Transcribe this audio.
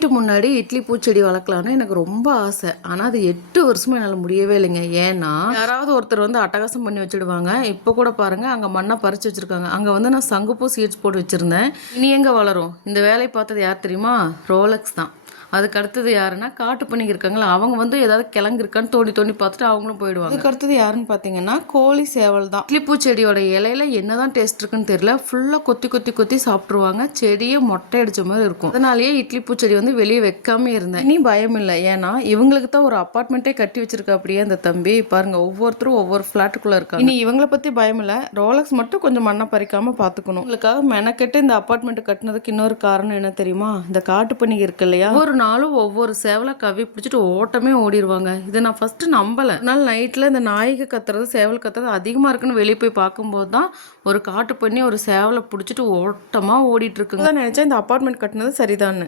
வீட்டு முன்னாடி இட்லி பூச்செடி வளர்க்கலான்னு எனக்கு ரொம்ப ஆசை. ஆனால் அது எட்டு வருஷமும் என்னால் முடியவே இல்லைங்க. ஏன்னா யாராவது ஒருத்தர் வந்து அட்டகாசம் பண்ணி வச்சுடுவாங்க. இப்போ கூட பாருங்கள் அங்கே மண்ணை பறிச்சு வச்சுருக்காங்க. அங்கே வந்து நான் சங்குப்பூ சீட்ஸ் போட்டு வச்சுருந்தேன். இனி எங்கே வளரும்? இந்த வேலையை பார்த்தது யார் தெரியுமா? ரோலக்ஸ் தான். அதுக்கு அடுத்தது யாருன்னா காட்டு பண்ணிக்கு இருக்காங்களா அவங்க வந்து ஏதாவது கிழங்கு இருக்கான்னு தோண்டி தோண்டி பார்த்துட்டு அவங்களும் போயிடுவாங்க. அதுக்கு அடுத்தது யாருன்னு பார்த்தீங்கன்னா கோழி சேவல் தான். இட்லி பூச்செடியோட இலையில என்னதான் டேஸ்ட் இருக்குன்னு தெரியல ஃபுல்லாக கொத்தி கொத்தி கொத்தி சாப்பிட்ருவாங்க செடியே மொட்டை அடிச்ச மாதிரி இருக்கும். அதனாலேயே இட்லி பூச்செடி வந்து வெளியே வைக்காம இருந்தேன். இனி பயம் இல்லை. ஏன்னா இவங்களுக்கு தான் ஒரு அப்பார்ட்மெண்ட்டே கட்டி வச்சிருக்க அப்படியே அந்த தம்பி. பாருங்க ஒவ்வொருத்தரும் ஒவ்வொரு ஃப்ளாட்டுக்குள்ள இருக்காங்க. இனி இவங்கள பத்தி பயம் இல்லை. ரோலக்ஸ் மட்டும் கொஞ்சம் மண்ணை பறிக்காம பார்த்துக்கணும். உங்களுக்காக மெனக்கெட்டு இந்த அப்பார்ட்மெண்ட் கட்டினதுக்கு இன்னொரு காரணம் என்ன தெரியுமா? இந்த காட்டு பண்ணி இருக்கு இல்லையா? ஒவ்வொரு நாளும் ஒவ்வொரு சேவலை கவி பிடிச்சிட்டு ஓட்டமே ஓடிடுவாங்க இதை நான் ஃபஸ்ட்டு நம்பலை. அதனால நைட்டில் இந்த நாய்க்கு கத்துறது சேவல் கத்துறது அதிகமாக இருக்குன்னு வெளியே போய் பார்க்கும்போது தான் ஒரு காட்டு பண்ணி ஒரு சேவலை பிடிச்சிட்டு ஓட்டமாக ஓடிட்டு இருக்குங்க. இந்த அப்பார்ட்மெண்ட் கட்டினது சரிதான்னு.